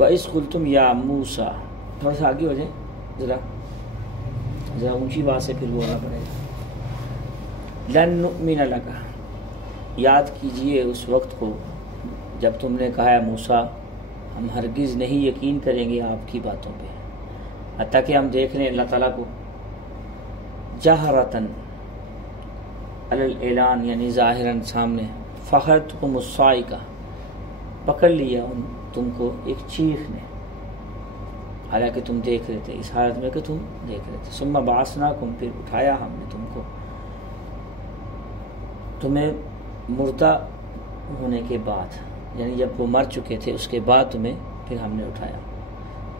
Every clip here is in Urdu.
وَإِذْ قُلْتُمْ یا موسیٰ، تھوڑا سا آگے ہو جائیں، ذرا اونچی بات سے پھر بولنا پڑے گا. لن نؤمن لک، یاد کیجئے اس وقت کو جب تم نے کہا ہے موسیٰ ہم ہرگز نہیں یقین کریں گے آپ کی باتوں پہ حتیٰ کہ ہم دیکھ لیں اللہ تعالیٰ کو جہرتاً علی الاعلان، یعنی ظاہراً سامنے. فَأَخَذَتْكُمُ الصَّاعِقَةُ، پکڑ لیا تم کو ایک چیخ نے، حالانکہ تم دیکھ رہے تھے، اس حالت میں کہ تم دیکھ رہے تھے. ثُمَّ بَعَثْنَاكُمْ، پھر اٹھایا ہم نے تم کو، تمہیں مردہ ہونے کے بعد، یعنی جب وہ مر چکے تھے اس کے بعد تمہیں پھر ہم نے اٹھایا.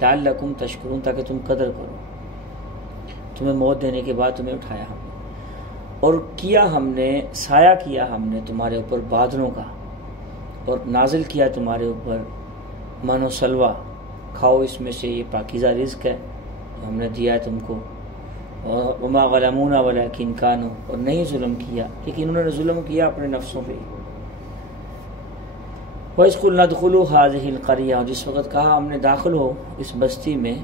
لعلکم تشکرون، تاکہ تم قدر کرو، تمہیں موت دینے کے بعد تمہیں اٹھایا ہم نے. اور کیا ہم نے سایہ کیا ہم نے تمہارے اوپر بادلوں کا، اور نازل کیا تمہارے اوپر من و سلوہ، کھاؤ اس میں سے، یہ پاکیزہ رزق ہے ہم نے دیا ہے تم کو. وما غلمونا ولکن کانوا، اور نہیں ظلم کیا لیکن انہوں نے ظلم کیا اپنے نفسوں پہ. وَإِذْ قُلْنَا ادْخُلُوا هَٰذِهِ الْقَرْيَةَ، اور جس وقت کہا ہم نے داخل ہو اس بستی میں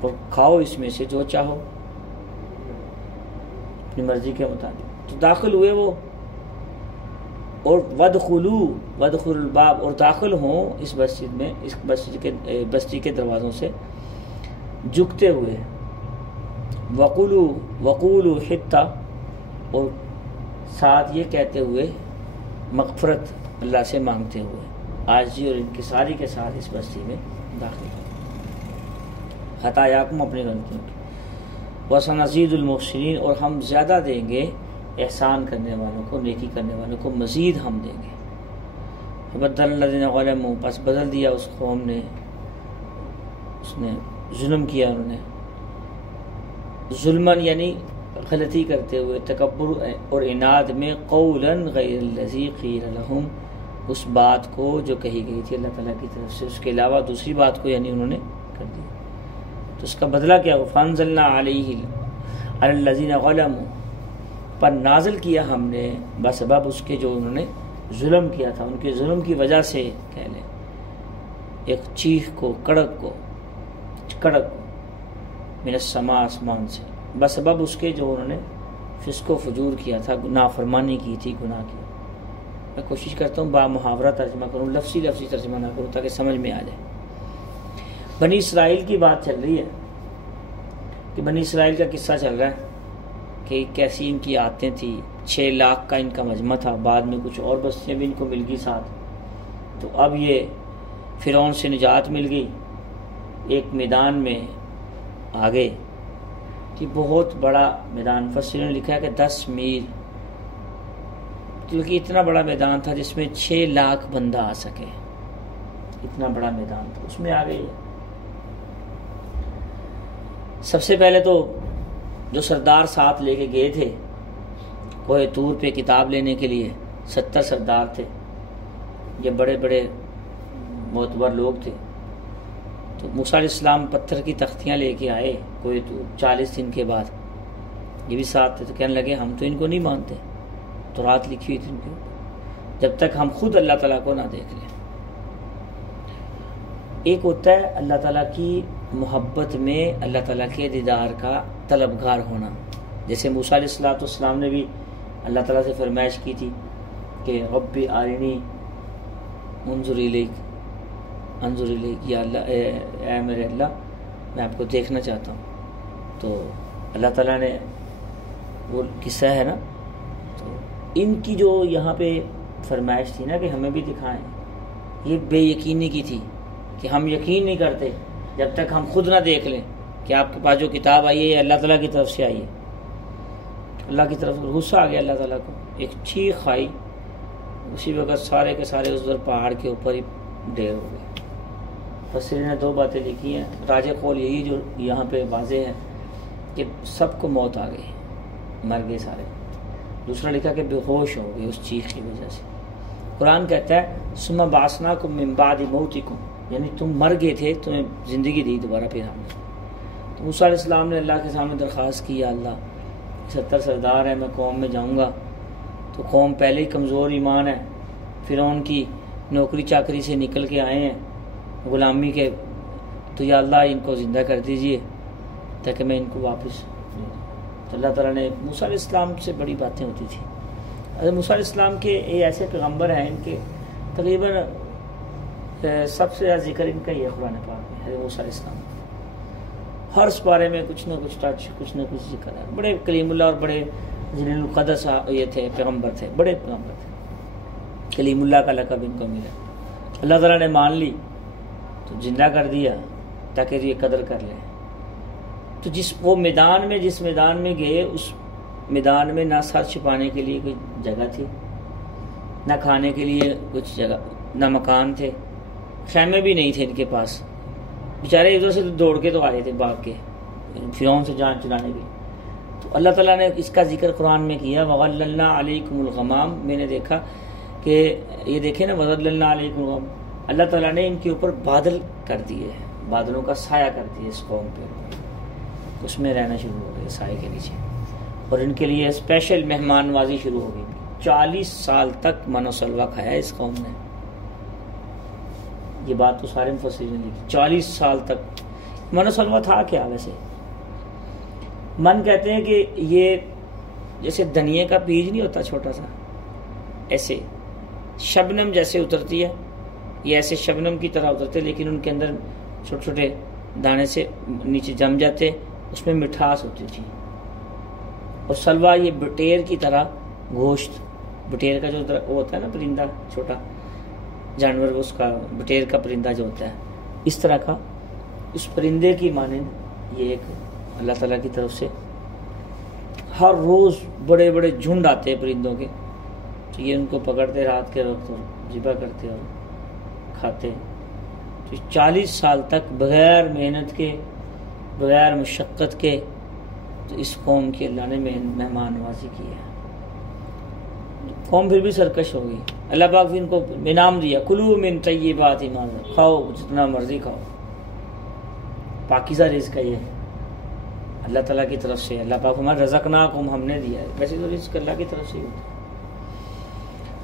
اور کھاؤ اس میں سے جو چاہو اپنی مرضی کے مطابق. تو داخل ہوئے وہ، اور وَادْخُلُوا الْبَابَ، اور داخل ہوں اس مسجد میں، اس بستی کے دروازوں سے جھکتے ہوئے. وَقُولُوا حِطَّةٌ، اور ساتھ یہ کہتے ہوئے مغفرت اللہ سے مانگتے ہوئے، عاجزی اور انکساری کے ساتھ اس بستی میں داخل ہو. خطایاکم، اپنی غلطیوں کی. وَسَنَزِيدُ الْمُحْسِنِينَ، اور ہم زیادہ دیں گے احسان کرنے والوں کو، نیکی کرنے والوں کو مزید ہم دیں گے. فَبَدَّلَ الَّذِينَ ظَلَمُوا، پس بدل دیا اس قوم نے، اس نے ظلم کیا، انہوں نے ظلماً یعنی غلطی کرتے ہوئے، تکبر اور عناد میں، قولاً غیر الذی قیل لہم، اس بات کو جو کہی گئی تھی اللہ تعالیٰ کی طرف سے، اس کے علاوہ دوسری بات کو یعنی انہوں نے کر دیا. تو اس کا بدلہ کیا ہو؟ فَأَنزَلْنَا عَلَيْهِ عَلَى الَّذِينَ ظَلَمُوا، پر نازل کیا ہم نے بسبب اس کے جو انہوں نے ظلم کیا تھا، ان کے ظلم کی وجہ سے کہہ لیں، ایک چیخ کو، کڑک کو من السماء، آسمان سے، بسبب اس کے جو انہوں نے فسق و فجور کیا تھا، نافرمانی کی تھی، گناہ کیا. میں کوشش کرتا ہوں با محاورہ ترجمہ کروں، لفظی ترجمہ نہ کروں تاکہ سمجھ میں آ جائے. بنی اسرائیل کی بات چل رہی ہے کہ بنی اسرائیل کا قصہ چل رہا ہے کہ کیسی ان کی عادتیں تھیں. 6 لاکھ کا ان کا مجمع تھا، بعد میں کچھ اور بستیاں بھی ان کو مل گئی ساتھ. تو اب یہ فرعون سے نجات مل گئی، ایک میدان میں آگے، کہ بہت بڑا میدان، مفسرین نے لکھا ہے کہ 10 میل، کیونکہ اتنا بڑا میدان تھا جس میں 6 لاکھ بندہ آ سکے، اتنا بڑا میدان تھا، اس میں آ گئی. سب سے پہلے تو جو سردار ساتھ لے کے گئے تھے کوہ طور پہ کتاب لینے کے لیے، 70 سردار تھے، یہ بڑے بڑے معتبر لوگ تھے. تو موسیٰ علیہ السلام پتھر کی تختیاں لے کے آئے کوہ طور 40 دن کے بعد، یہ بھی ساتھ تھے. تو کہنے لگے ہم تو ان کو نہیں مانتے، تو رات لکھی ہوئی تھی ان کے اوپر، جب تک ہم خود اللہ تعالیٰ کو نہ دیکھ لیں. ایک ہوتا ہے اللہ تعالیٰ کی محبت میں اللہ تعالیٰ کے دیدار کا طلبگار ہونا، جیسے موسیٰ علیہ السلام نے بھی اللہ تعالیٰ سے فرمائش کی تھی کہ رب آرنی انظر الیک، یا اللہ، اے میرے اللہ میں آپ کو دیکھنا چاہتا ہوں. تو اللہ تعالیٰ نے، وہ قصہ ہے نا، تو ان کی جو یہاں پہ فرمائش تھی نا کہ ہمیں بھی دکھائیں، یہ بے یقینی کی تھی کہ ہم یقین نہیں کرتے جب تک ہم خود نہ دیکھ لیں کہ آپ کے پاس جو کتاب آئی ہے یہ اللہ تعالیٰ کی طرف سے آئی ہے. اللہ کی طرف غصہ آ گیا اللہ تعالیٰ کو، ایک چیخ آئی، اسی وقت سارے کے سارے اس در پہاڑ کے اوپر ہی ڈھیر ہو گئے. مفسرین نے 2 باتیں لکھی ہیں، راجح قول یہی جو یہاں پہ واضح ہے کہ سب کو موت آ گئی، مر گئے سارے. دوسرا لکھا کہ بے ہوش ہو گئے اس چیخ کی وجہ سے. قرآن کہتا ہے ثم بعثناکم من بعد موتکم، یعنی تم مر گئے تھے، تمہیں زندگی دی دوبارہ پھر ہم نے. تو موسیٰ علیہ السلام نے اللہ کے سامنے درخواست کی، یا اللہ 70 سردار ہیں، میں قوم میں جاؤں گا تو قوم پہلے ہی کمزور ایمان ہے، فرعون کی نوکری چاکری سے نکل کے آئے ہیں، غلامی کے، تو یا اللہ ان کو زندہ کر دیجئے تاکہ میں ان کو واپس، تو اللہ تعالیٰ نے موسیٰ علیہ السلام سے بڑی باتیں ہوتی تھیں۔ حضرت موسیٰ علیہ السلام کے یہ ایسے پیغمبر ہیں، ان کے تقریباً سب سے زیادہ ذکر ان کا ہی ہے قرآن پاک میں۔ حضرت موسیٰ علیہ السلام ہر بارے میں کچھ نہ کچھ ٹچ، کچھ نہ کچھ ذکر ہے۔ بڑے کلیم اللہ اور بڑے جلیل القدر یہ تھے، پیغمبر تھے، بڑے پیغمبر تھے۔ کلیم اللہ کا لقب ان کو ملا، اللہ تعالیٰ نے مان لی تو زندہ کر دیا تاکہ یہ قدر کر لیں۔ تو جس میدان میں گئے، اس میدان میں نہ سر چھپانے کے لیے کوئی جگہ تھی، نہ کھانے کے لیے کچھ جگہ، نہ مکان تھے، خیمے بھی نہیں تھے ان کے پاس۔ بیچارے ادھر سے دوڑ کے تو آئے تھے بھاگ کے فرعون سے جان چلانے کے۔ تو اللہ تعالیٰ نے اس کا ذکر قرآن میں کیا، وَظَلَّلْنَا عَلَيْكُمُ الْغَمَامَ۔ میں نے دیکھا کہ یہ دیکھیں نا، وَظَلَّلْنَا عَلَيْكُمُ الْغَمَامَ، اللہ تعالیٰ نے ان کے اوپر بادل کر دیے، بادلوں کا سایہ کر دیا اس قوم پہ، اس میں رہنا شروع ہو گئے سائے کے نیچے، اور ان کے لیے اسپیشل مہمان نوازی شروع ہو گئی۔ 40 سال تک من و سلوہ کھایا اس قوم نے، یہ بات تو سارے مفسرین نے لکھی۔ 40 سال تک من و سلوہ تھا کیا؟ ویسے من کہتے ہیں کہ یہ جیسے دھنیے کا بیج نہیں ہوتا چھوٹا سا، ایسے شبنم جیسے اترتی ہے، یہ ایسے شبنم کی طرح اترتے، لیکن ان کے اندر چھوٹے چھوٹے دانے سے نیچے جم جاتے، اس میں مٹھاس ہوتی تھی۔ اور سلوہ یہ بٹیر کی طرح گوشت، بٹیر کا جو وہ ہوتا ہے نا پرندہ، چھوٹا جانور، اس کا بٹیر کا پرندہ جو ہوتا ہے، اس طرح کا، اس پرندے کی مانند یہ ایک اللہ تعالیٰ کی طرف سے ہر روز بڑے بڑے جھنڈ آتے ہیں پرندوں کے، تو یہ ان کو پکڑتے رات کے وقت اور ذبح کرتے اور کھاتے۔ تو 40 سال تک بغیر محنت کے، بغیر مشقت کے، تو اس قوم کی اللہ نے مہمان نوازی کی ہے۔ قوم پھر بھی سرکش ہو گئی، اللہ پاک بھی ان کو انعام دیا، کلوا من طیبات ما رزقناکم، کھاؤ جتنا مرضی کھاؤ، پاکیزہ رزق ہے یہ اللہ تعالیٰ کی طرف سے۔ اللہ پاک ہمارا رزقناکم، ہم نے دیا ہے، ویسے تو رزق اللہ کی طرف سے ہی ہوتا ہے۔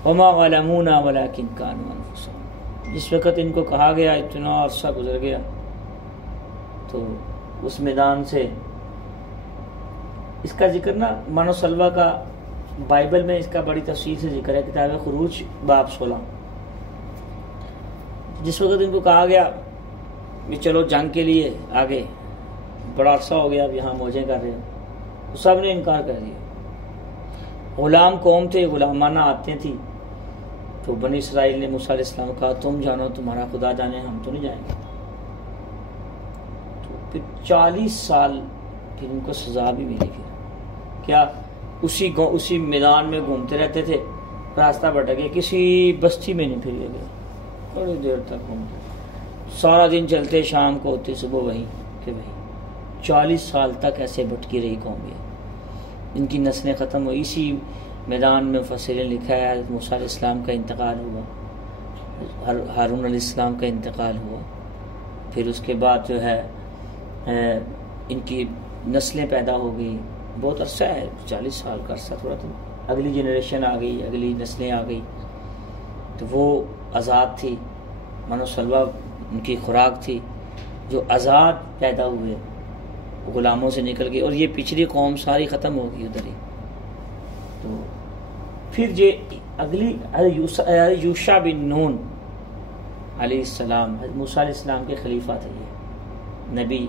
وما غلمونا ولکن کانوا انفسهم، جس وقت ان کو کہا گیا، اتنا عرصہ گزر گیا، تو اس میدان سے اس کا ذکر نا من و سلوہ کا بائبل میں اس کا بڑی تفصیل سے ذکر ہے، کتاب خروج باب 16۔ جس وقت ان کو کہا گیا کہ چلو جنگ کے لیے آگے، بڑا عرصہ ہو گیا اب یہاں موجیں کر رہے ہیں، تو سب نے انکار کر دیا۔ غلام قوم تھے، غلامانہ آتے تھی، تو بنی اسرائیل نے موسیٰ علیہ السلام کو کہا تم جانو، تمہارا خدا جانے، ہم تو نہیں جائیں گے۔ تو پھر 40 سال پھر ان کو سزا بھی ملی، پھر کیا اسی میدان میں گھومتے رہتے تھے، راستہ بھٹکے، کسی بستی میں نہیں پھر گئے، بڑی دیر تک گھومتے، سارا دن چلتے، شام کو ہوتے، صبح وہیں کہ وہیں۔ 40 سال تک ایسے بھٹکی رہی قوم، یہ ان کی نسلیں ختم ہوئی۔ اسی میدان میں مفسرین نے لکھا ہے موسیٰ علیہ السلام کا انتقال ہوا، ہارون علیہ السلام کا انتقال ہوا، پھر اس کے بعد جو ہے ان کی نسلیں پیدا ہو گئی، بہت عرصہ ہے، 40 سال کا عرصہ، تھوڑا تو اگلی جنریشن آ گئی، اگلی نسلیں آ گئی، تو وہ آزاد تھی، من و سلوہ ان کی خوراک تھی، جو آزاد پیدا ہوئے غلاموں سے نکل گئے، اور یہ پچھلی قوم ساری ختم ہو گئی ادھر ہی۔ تو پھر یہ اگلی یوشع بن نون علیہ السلام، موسیٰ علیہ السلام کے خلیفہ تھے، یہ نبی،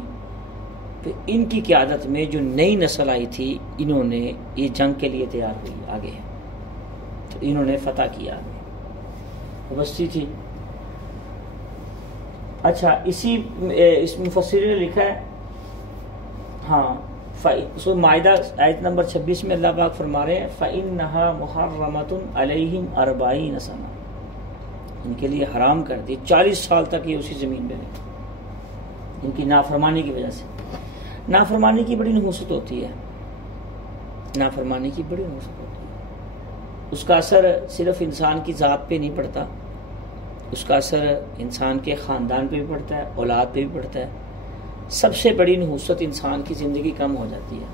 پھر ان کی قیادت میں جو نئی نسل آئی تھی، انہوں نے یہ جنگ کے لیے تیار ہوئی آگے، تو انہوں نے فتح کیا، وابستی تھی۔ اچھا، اس مفسرین نے لکھا ہے، ہاں، مائدہ آیت نمبر 26 میں اللہ پاک فرما رہے ہیں فَإِنَّهَا مُحَرَّمَةٌ عَلَيْهِمْ 40 سنہ، ان کے لیے حرام کر دی، 40 سال تک یہ اسی زمین پہ رہے، ان کی نافرمانی کی وجہ سے۔ نافرمانی کی بڑی نحوست ہوتی ہے، نافرمانی کی بڑی نحوست ہوتی ہے، اس کا اثر صرف انسان کی ذات پہ نہیں پڑتا، اس کا اثر انسان کے خاندان پہ بھی پڑتا ہے، اولاد پہ بھی پڑتا ہے۔ سب سے بڑی نحوست انسان کی زندگی کم ہو جاتی ہے،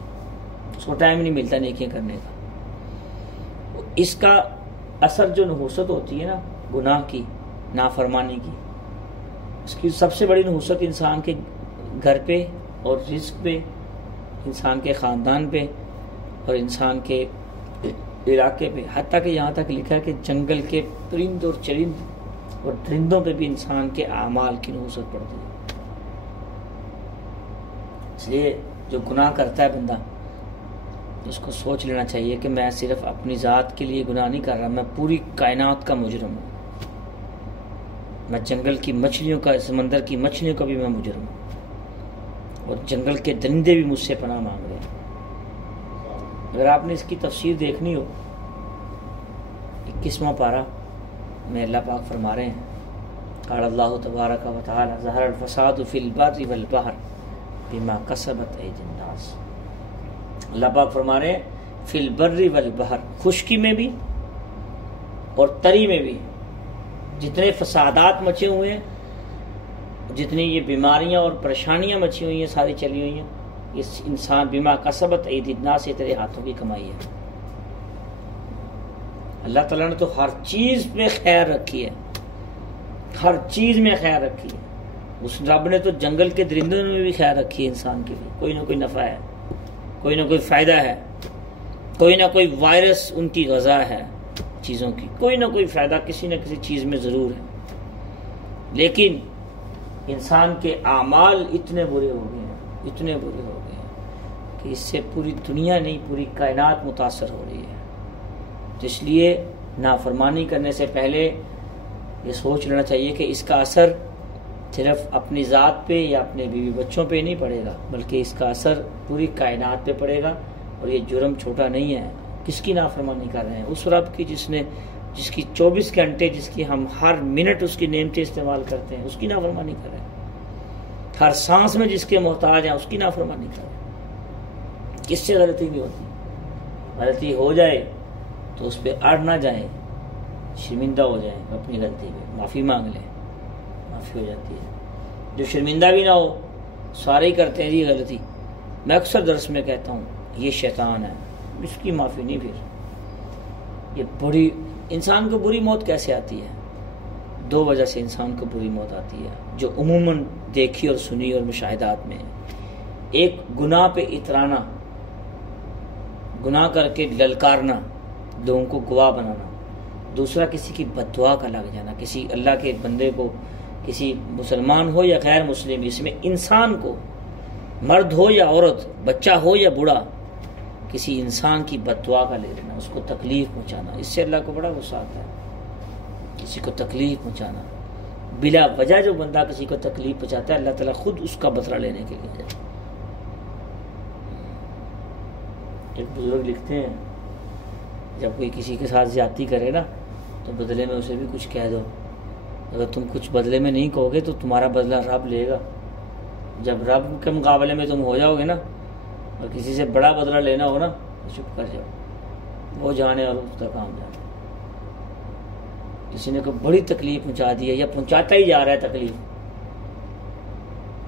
اس کو ٹائم نہیں ملتا نیکیاں کرنے کا۔ اس کا اثر جو نحوست ہوتی ہے نا گناہ کی، نافرمانی کی، اس کی سب سے بڑی نحوست انسان کے گھر پہ اور رزق پہ، انسان کے خاندان پہ اور انسان کے علاقے پہ، حتیٰ کہ یہاں تک لکھا ہے کہ جنگل کے پرند اور چرند اور درندوں پہ بھی انسان کے اعمال کی نحوست پڑتی ہے۔ اس لیے جو گناہ کرتا ہے بندہ، اس کو سوچ لینا چاہیے کہ میں صرف اپنی ذات کے لیے گناہ نہیں کر رہا، میں پوری کائنات کا مجرم ہوں، میں جنگل کی مچھلیوں کا، سمندر کی مچھلیوں کا بھی میں مجرم ہوں، اور جنگل کے درندے بھی مجھ سے پناہ مانگ رہے ہیں۔ اگر آپ نے اس کی تفسیر دیکھنی ہو، 21واں پارہ میں اللہ پاک فرما رہے ہیں، قال اللہ تبارک و تعالی ظہر الفساد فی البر والبحر بما کسبت ایدی الناس۔ اللہ پاک فرما رہے ہیں فی البر والبحر، خشکی میں بھی اور تری میں بھی جتنے فسادات مچے ہوئے ہیں، جتنی یہ بیماریاں اور پریشانیاں مچی ہوئی ہیں، ساری چلی ہوئی ہیں، اس انسان بما کسبت ایدی الناس، یہ تیرے ہاتھوں کی کمائی ہے۔ اللہ تعالیٰ نے تو ہر چیز میں خیر رکھی ہے، ہر چیز میں خیر رکھی ہے۔ اس رب نے تو جنگل کے درندوں میں بھی خیر رکھی ہے، انسان کے لیے کوئی نہ کوئی نفع ہے، کوئی نہ کوئی فائدہ ہے، کوئی نہ کوئی وائرس ان کی غذا ہے، چیزوں کی کوئی نہ کوئی فائدہ کسی نہ کسی چیز میں ضرور ہے۔ لیکن انسان کے اعمال اتنے برے ہو گئے ہیں، اتنے برے ہو گئے ہیں کہ اس سے پوری دنیا نہیں، پوری کائنات متاثر ہو رہی ہے۔ تو اس لیے نافرمانی کرنے سے پہلے یہ سوچ لینا چاہیے کہ اس کا اثر صرف اپنی ذات پہ یا اپنے بیوی بچوں پہ نہیں پڑے گا، بلکہ اس کا اثر پوری کائنات پہ پڑے گا۔ اور یہ جرم چھوٹا نہیں ہے۔ کس کی نافرمانی کر رہے ہیں؟ اس رب کی جس کی 24 گھنٹے، جس کی ہم ہر منٹ اس کی نعمتیں استعمال کرتے ہیں، اس کی نافرمانی کر رہے ہیں۔ ہر سانس میں جس کے محتاج ہیں، اس کی نافرمانی کر رہے ہیں۔ کس سے غلطی نہیں ہوتی؟ غلطی ہو جائے تو اس پہ اڑ نہ جائیں، شرمندہ ہو جائیں، اپنی غلطی پہ معافی مانگ لیں، معافی ہو جاتی ہے۔ جو شرمندہ بھی نہ ہو، سارے ہی کرتے ہیں جی غلطی۔ میں اکثر درس میں کہتا ہوں یہ شیطان ہے، اس کی معافی نہیں۔ پھر یہ بڑی انسان کو بری موت کیسے آتی ہے؟ 2 وجہ سے انسان کو بری موت آتی ہے، جو عموماً دیکھی اور سنی اور مشاہدات میں ہے۔ ایک گناہ پہ اترانا، گناہ کر کے للکارنا، لوگوں کو گواہ بنانا۔ دوسرا کسی کی بد دعا کا لگ جانا، کسی اللہ کے بندے کو، کسی مسلمان ہو یا غیر مسلم، اس میں انسان کو، مرد ہو یا عورت، بچہ ہو یا بوڑھا، کسی انسان کی بد دعا کا لے لینا، اس کو تکلیف پہنچانا، اس سے اللہ کو بڑا غصہ آتا ہے۔ کسی کو تکلیف پہنچانا بلا وجہ، جو بندہ کسی کو تکلیف پہنچاتا ہے، اللہ تعالیٰ خود اس کا بدلہ لینے کے لیے جائے۔ ایک بزرگ لکھتے ہیں جب کوئی کسی کے ساتھ زیادتی کرے نا تو بدلے میں اسے بھی کچھ کہہ دو۔ اگر تم کچھ بدلے میں نہیں کہو گے تو تمہارا بدلہ رب لے گا۔ جب رب کے مقابلے میں تم ہو جاؤ گے نا اور کسی سے بڑا بدلہ لینا ہو نا تو چپ کر جاؤ، وہ جانے اور اس کا کام جانے۔ کسی نے کوئی بڑی تکلیف پہنچا دی ہے یا پہنچاتا ہی جا رہا ہے تکلیف،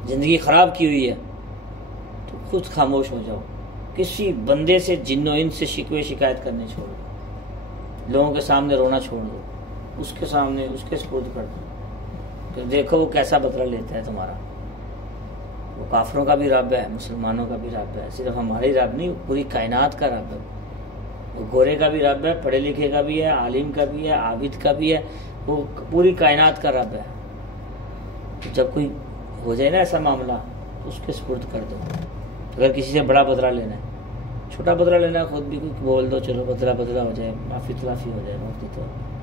زندگی خراب کی ہوئی ہے، تو خود خاموش ہو جاؤ۔ کسی بندے سے جن و انس سے شکوے شکایت کرنے چھوڑ دو، لوگوں کے سامنے رونا چھوڑ دو، اس کے سامنے اس کے سپرد کر دو کہ دیکھو وہ کیسا بدلہ لیتا ہے تمہارا۔ وہ کافروں کا بھی رب ہے، مسلمانوں کا بھی رب ہے، صرف ہمارے رب نہیں، پوری کائنات کا رب ہے۔ وہ گورے کا بھی رب ہے، پڑھے لکھے کا بھی ہے، عالم کا بھی ہے، عابد کا بھی ہے، وہ پوری کائنات کا رب ہے۔ جب کوئی ہو جائے نا ایسا معاملہ، اس کے سپرد کر دو۔ اگر کسی سے بڑا بدلہ لینا ہے، چھوٹا بدلہ لینا ہے، خود بھی کوئی بول دو، چلو بدلہ ہو جائے، معافی تلافی ہو جائے وقتی طور پر۔